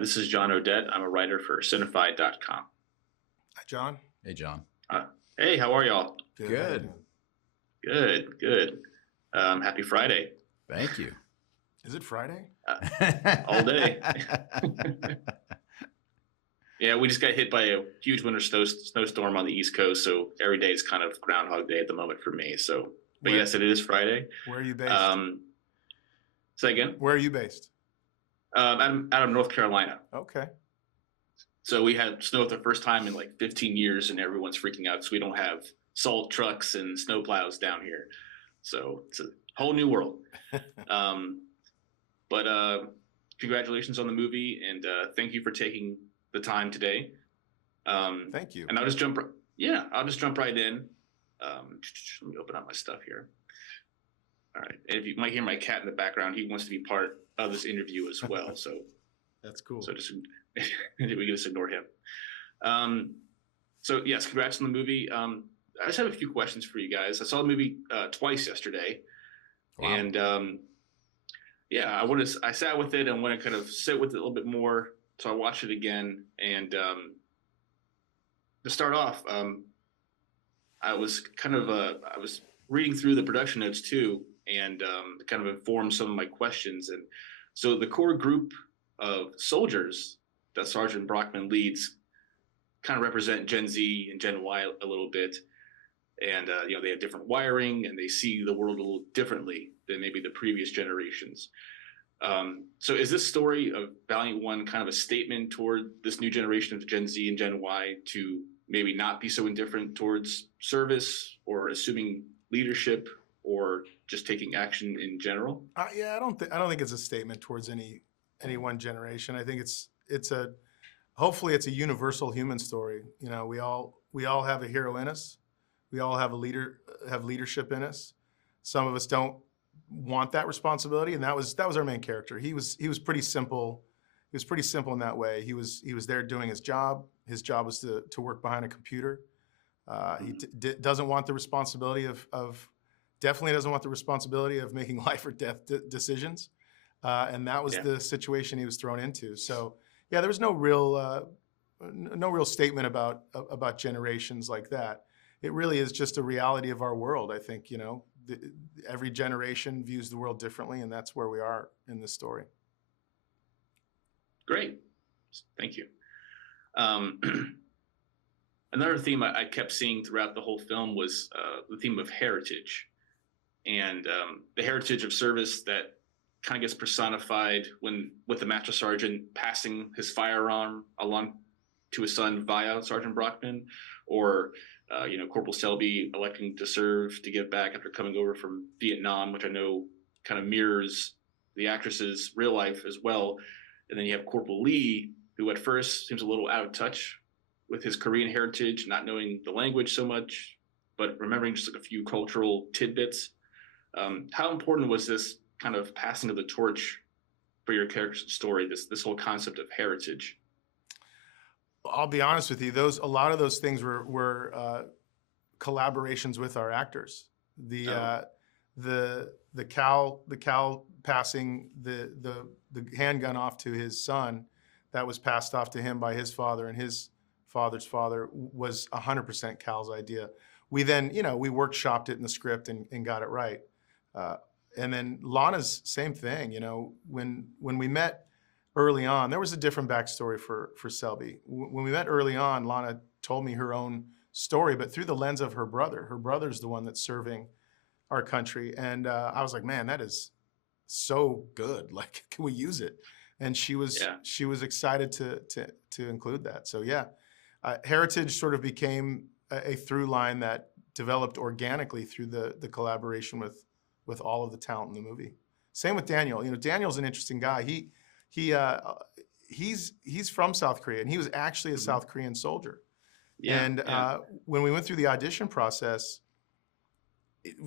This is John Odette. I'm a writer for Cinefied.com. Hi, John. Hey, John. Hey, how are y'all? Good. Good. Happy Friday. Thank you. Is it Friday? All day. Yeah, we just got hit by a huge winter snowstorm on the East Coast, so every day is kind of Groundhog Day at the moment for me. So, but yes, it is Friday. Where are you based? Say again? Where are you based? I'm out of North Carolina. Okay. So we had snow for the first time in like 15 years, and everyone's freaking out because we don't have salt trucks and snow plows down here. So it's a whole new world. But congratulations on the movie, and thank you for taking the time today. Thank you. And I'll just jump right in. Let me open up my stuff here. All right. And if you might hear my cat in the background, he wants to be part of this interview as well. So that's cool. So just we can just ignore him. So yes, congrats on the movie. I just have a few questions for you guys. I saw the movie twice yesterday. Wow. And yeah, I sat with it and want to kind of sit with it a little bit more. So I watched it again, and to start off, I was reading through the production notes too, and kind of informed some of my questions. And so the core group of soldiers that Sergeant Brockman leads kind of represent Gen Z and Gen Y a little bit. And, they have different wiring, and they see the world a little differently than maybe the previous generations. So is this story of Valiant 1 kind of a statement toward this new generation of Gen Z and Gen Y to maybe not be so indifferent towards service or assuming leadership or just taking action in general? Yeah, I don't think it's a statement towards any one generation. I think hopefully it's a universal human story. You know, we all have a hero in us. We all have leadership in us. Some of us don't want that responsibility, and that was our main character. He was pretty simple. He was pretty simple in that way. He was there doing his job. His job was to work behind a computer. He doesn't want the responsibility definitely doesn't want the responsibility of making life or death decisions. And that was the situation he was thrown into. So yeah, there was no real statement about generations like that. It really is just a reality of our world. I think, every generation views the world differently, and that's where we are in this story. Great. Thank you. Another theme I kept seeing throughout the whole film was the theme of heritage, and the heritage of service that kind of gets personified with the Master Sergeant passing his firearm along to his son via Sergeant Brockman, or Corporal Selby electing to serve to give back after coming over from Vietnam, which I know kind of mirrors the actress's real life as well. And then you have Corporal Lee, who at first seems a little out of touch with his Korean heritage, not knowing the language so much, but remembering just like a few cultural tidbits. How important was this kind of passing of the torch for your character's story, this whole concept of heritage? I'll be honest with you; a lot of those things were collaborations with our actors. The Cal passing the handgun off to his son, that was passed off to him by his father, and his father's father was 100% Cal's idea. We then, we workshopped it in the script and got it right. And then Lana's same thing. When we met early on, there was a different backstory for Selby. When we met early on, Lana told me her own story, but through the lens of her brother. Her brother's the one that's serving our country, and I was like, man, that is so good. Like, can we use it? And she was excited to include that. So yeah, heritage sort of became a through line that developed organically through the collaboration with all of the talent in the movie. Same with Daniel. Daniel's an interesting guy. He's from South Korea, and he was actually a South Korean soldier. Yeah, and when we went through the audition process,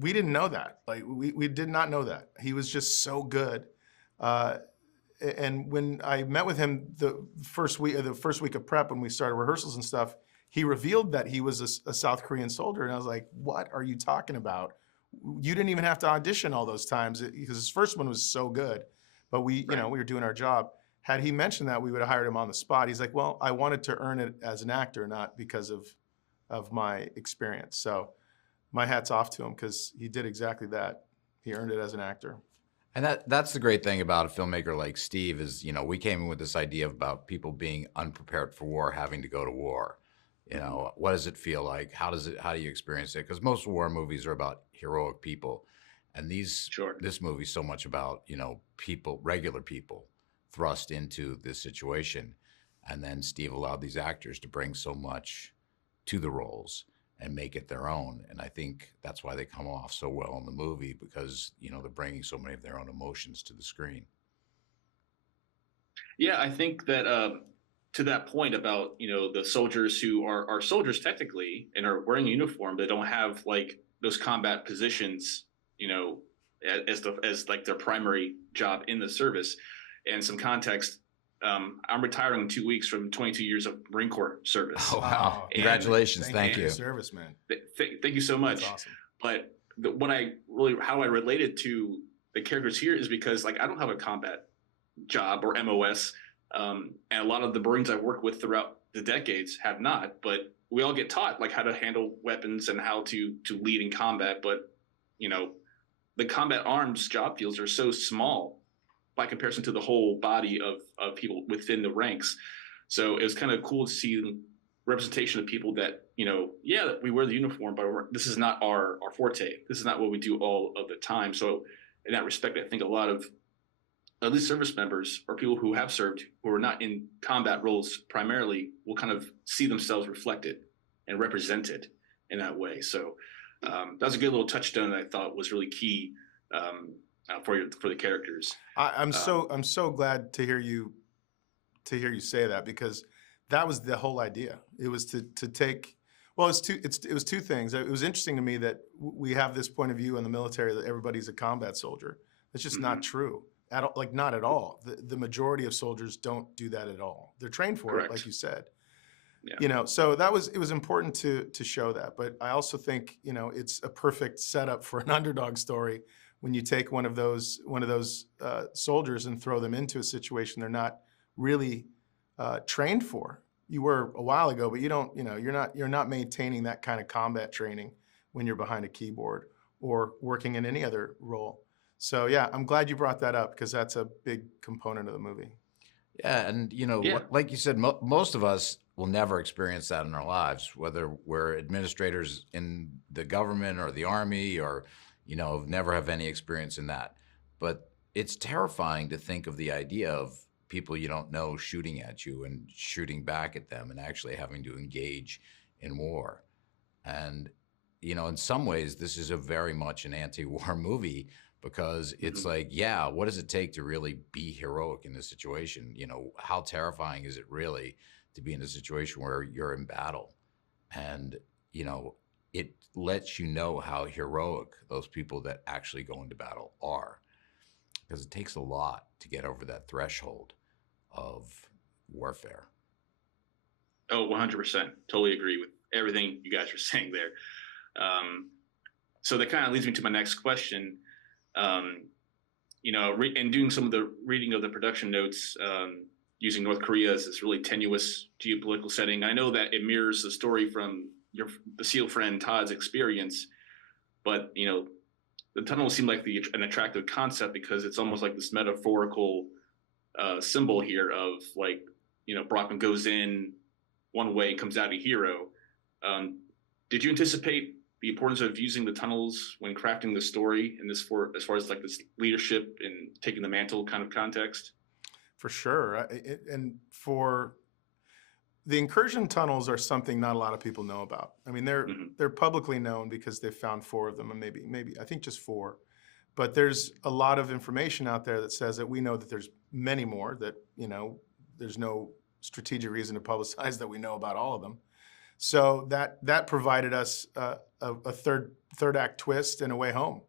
we didn't know that. Like we did not know that. He was just so good. And when I met with him the first week of prep, when we started rehearsals and stuff, he revealed that he was a South Korean soldier, and I was like, "What are you talking about? You didn't even have to audition all those times," because his first one was so good. But we were doing our job. Had he mentioned that, we would have hired him on the spot. He's like, well, I wanted to earn it as an actor, not because of my experience. So my hat's off to him because he did exactly that. He earned it as an actor. And that's the great thing about a filmmaker like Steve is, you know, we came in with this idea about people being unprepared for war, having to go to war. You know, what does it feel like? How do you experience it? Because most war movies are about heroic people. And this movie's so much about, you know, people, regular people thrust into this situation. And then Steve allowed these actors to bring so much to the roles and make it their own. And I think that's why they come off so well in the movie, because, you know, they're bringing so many of their own emotions to the screen. Yeah, I think that to that point about, you know, the soldiers who are soldiers technically and are wearing a uniform, but don't have like those combat positions, you know, as like their primary job in the service. And some context, I'm retiring in 2 weeks from 22 years of Marine Corps service. Oh, wow. Congratulations. Thank you. Service, man. Thank you so much. That's awesome. But how I related to the characters here is because like I don't have a combat job or MOS. And a lot of the Marines I've worked with throughout the decades have not, but we all get taught like how to handle weapons and how to lead in combat. But, you know, the combat arms job fields are so small by comparison to the whole body of people within the ranks. So it was kind of cool to see representation of people that, you know, yeah, we wear the uniform, but this is not our forte. This is not what we do all of the time. So in that respect, I think a lot of at least service members or people who have served who are not in combat roles primarily will kind of see themselves reflected and represented in that way. So that was a good little touchstone that I thought was really key for the characters. I'm so glad to hear you say that, because that was the whole idea. It was to take, well, it was two things. It was interesting to me that we have this point of view in the military that everybody's a combat soldier. That's just not true. Not at all. The majority of soldiers don't do that at all. They're trained for it, like you said. Yeah. You know, so it was important to show that. But I also think, you know, it's a perfect setup for an underdog story when you take one of those soldiers and throw them into a situation they're not really trained for. You were a while ago, but you don't, you know, you're not maintaining that kind of combat training when you're behind a keyboard or working in any other role. So yeah, I'm glad you brought that up because that's a big component of the movie. Yeah, and you know, like you said, most of us will never experience that in our lives, whether we're administrators in the government or the Army or, you know, never have any experience in that. But it's terrifying to think of the idea of people you don't know shooting at you and shooting back at them and actually having to engage in war. And, you know, in some ways, this is a very much an anti-war movie, because it's like, yeah, what does it take to really be heroic in this situation? You know, how terrifying is it really to be in a situation where you're in battle? And, you know, it lets you know how heroic those people that actually go into battle are, because it takes a lot to get over that threshold of warfare. Oh, 100%. Totally agree with everything you guys are saying there. So that kind of leads me to my next question. You know, and doing some of the reading of the production notes, using North Korea as this really tenuous geopolitical setting. I know that it mirrors the story from the SEAL friend Todd's experience, but you know, the tunnel seemed like an attractive concept because it's almost like this metaphorical symbol here of like, you know, Brockman goes in one way and comes out a hero. Did you anticipate the importance of using the tunnels when crafting the story in this as far as like this leadership and taking the mantle kind of context? For sure. And for the incursion tunnels are something not a lot of people know about. I mean, they're publicly known because they've found 4 of them, and maybe I think just 4. But there's a lot of information out there that says that we know that there's many more, that, you know, there's no strategic reason to publicize that we know about all of them. So that provided us a third act twist and a way home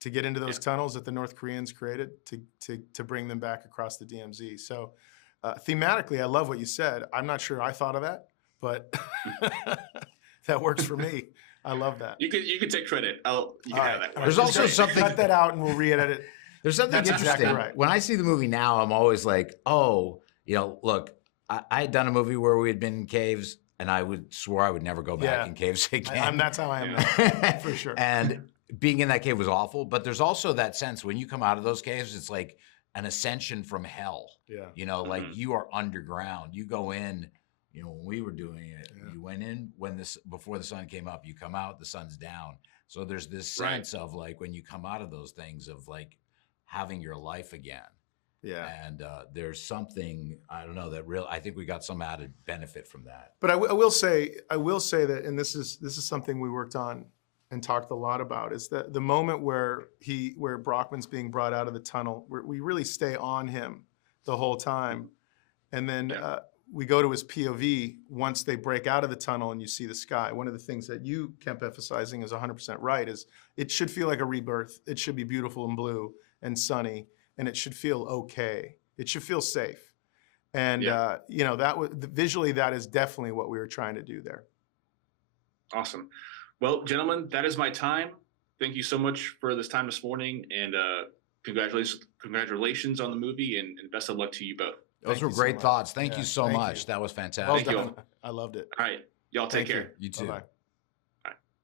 to get into those tunnels that the North Koreans created to bring them back across the DMZ. So thematically, I love what you said. I'm not sure I thought of that, but that works for me. I love that. You could take credit. You can have that. There's also something. Cut that out, and we'll re-edit it. There's something That's interesting. exactly right. When I see the movie now, I'm always like, oh, look, I had done a movie where we had been in caves, and I swore I would never go back in caves again. That's how I am now, for sure. And being in that cave was awful, but there's also that sense when you come out of those caves, it's like an ascension from hell. Yeah. Like you are underground. You go in, when we were doing it, you went in before the sun came up, you come out, the sun's down. So there's this sense of like when you come out of those things of like having your life again. Yeah. And there's something, I don't know, I think we got some added benefit from that. But I will say that, and this is something we worked on and talked a lot about, is that the moment where Brockman's being brought out of the tunnel, we really stay on him the whole time. And then we go to his POV once they break out of the tunnel and you see the sky. One of the things that you kept emphasizing is 100% right, is it should feel like a rebirth. It should be beautiful and blue and sunny, and it should feel okay. It should feel safe. And, visually, that is definitely what we were trying to do there. Awesome. Well, gentlemen, that is my time. Thank you so much for this time this morning, and congratulations on the movie, and best of luck to you both. Those were great thoughts. Thank you so much. That was fantastic. Well done. I loved it. All right. Y'all take care. You too. Bye-bye.